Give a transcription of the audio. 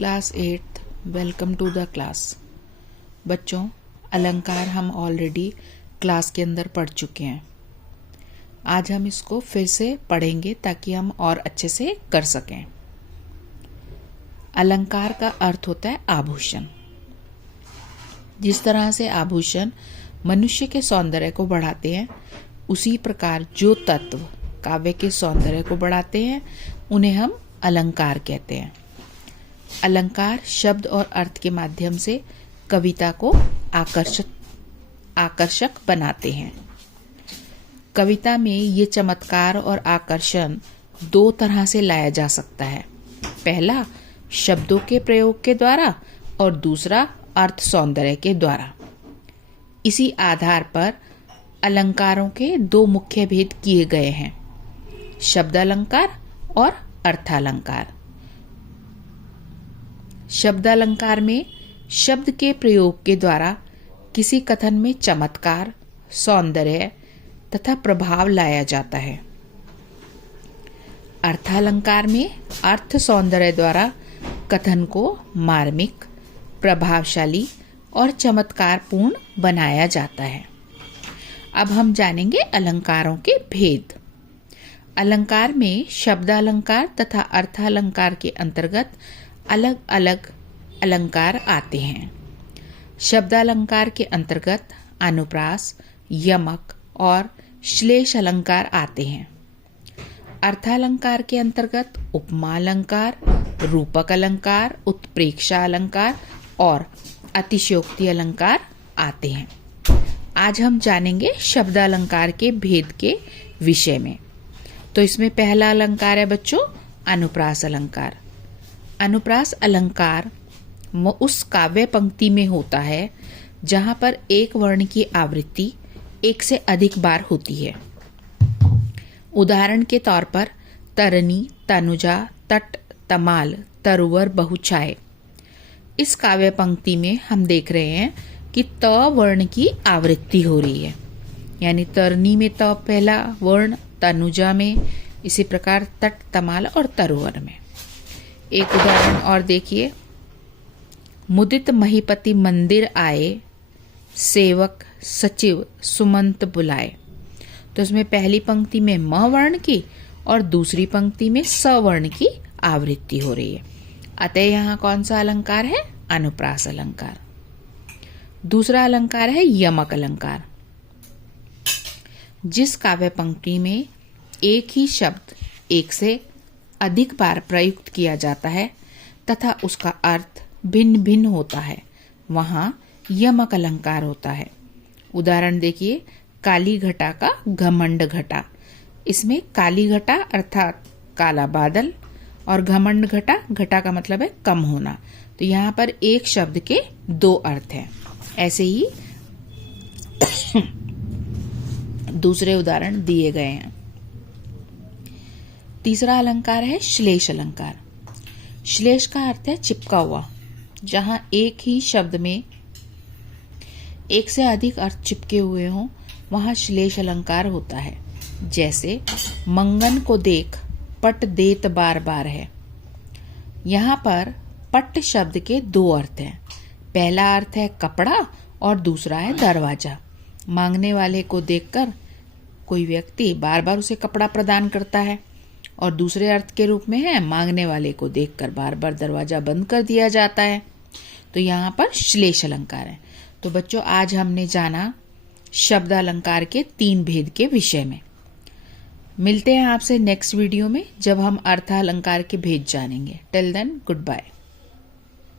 Class 8th welcome to the class. बच्चों, अलंकार हम ऑलरेडी क्लास के अंदर पढ़ चुके हैं। आज हम इसको फिर से पढ़ेंगे ताकि हम और अच्छे से कर सकें। अलंकार का अर्थ होता है आभूषण। जिस तरह से आभूषण मनुष्य के सौंदर्य को बढ़ाते हैं, उसी प्रकार जो तत्व काव्य के सौंदर्य को बढ़ाते हैं उन्हें हम अलंकार कहते हैं। अलंकार शब्द और अर्थ के माध्यम से कविता को आकर्षक बनाते हैं। कविता में ये चमत्कार और आकर्षण दो तरह से लाया जा सकता है। पहला शब्दों के प्रयोग के द्वारा और दूसरा अर्थ सौंदर्य के द्वारा। इसी आधार पर अलंकारों के दो मुख्य भेद किए गए हैं, शब्दालंकार और अर्थालंकार। शब्दालंकार में शब्द के प्रयोग के द्वारा किसी कथन में चमत्कार, सौंदर्य तथा प्रभाव लाया जाता है। अर्थालंकार में अर्थ सौंदर्य द्वारा कथन को मार्मिक, प्रभावशाली और चमत्कारपूर्ण बनाया जाता है। अब हम जानेंगे अलंकारों के भेद। अलंकार में शब्दालंकार तथा अर्थालंकार के अंतर्गत अलग अलग अलंकार आते हैं। शब्दालंकार के अंतर्गत अनुप्रास, यमक और श्लेष अलंकार आते हैं। अर्थालंकार के अंतर्गत उपमा अलंकार, रूपक अलंकार, उत्प्रेक्षा अलंकार और अतिशयोक्ति अलंकार आते हैं। आज हम जानेंगे शब्दालंकार के भेद के विषय में। तो इसमें पहला अलंकार है बच्चों अनुप्रास अलंकार। अनुप्रास अलंकार उस काव्य पंक्ति में होता है जहां पर एक वर्ण की आवृत्ति एक से अधिक बार होती है। उदाहरण के तौर पर तरनी, तनुजा, तट, तमाल, तरुवर, बहुछाय। इस काव्य पंक्ति में हम देख रहे हैं कि त वर्ण की आवृत्ति हो रही है, यानी तरनी में त पहला वर्ण, तनुजा में, इसी प्रकार तट, तमाल और तरुवर में। एक उदाहरण और देखिए, मुदित महीपति मंदिर आए, सेवक सचिव सुमंत बुलाए। तो इसमें पहली पंक्ति में म वर्ण की और दूसरी पंक्ति में स वर्ण की आवृत्ति हो रही है। अतः यहाँ कौन सा अलंकार है? अनुप्रास अलंकार। दूसरा अलंकार है यमक अलंकार। जिस काव्य पंक्ति में एक ही शब्द एक से अधिक बार प्रयुक्त किया जाता है तथा उसका अर्थ भिन्न भिन्न होता है, वहां यमक अलंकार होता है। उदाहरण देखिए, काली घटा का घमंड घटा। इसमें काली घटा अर्थात काला बादल और घमंड घटा, घटा का मतलब है कम होना। तो यहाँ पर एक शब्द के दो अर्थ हैं। ऐसे ही दूसरे उदाहरण दिए गए हैं। तीसरा अलंकार है श्लेष अलंकार। श्लेष का अर्थ है चिपका हुआ। जहां एक ही शब्द में एक से अधिक अर्थ चिपके हुए हों, वहां श्लेष अलंकार होता है। जैसे मंगन को देख पट देत बार बार है। यहाँ पर पट शब्द के दो अर्थ हैं। पहला अर्थ है कपड़ा और दूसरा है दरवाजा। मांगने वाले को देखकर कोई व्यक्ति बार बार उसे कपड़ा प्रदान करता है, और दूसरे अर्थ के रूप में है मांगने वाले को देखकर बार बार दरवाजा बंद कर दिया जाता है। तो यहाँ पर श्लेष अलंकार है। तो बच्चों, आज हमने जाना शब्द अलंकार के 3 भेद के विषय में। मिलते हैं आपसे नेक्स्ट वीडियो में जब हम अर्थ अलंकार के भेद जानेंगे। Till then, good bye.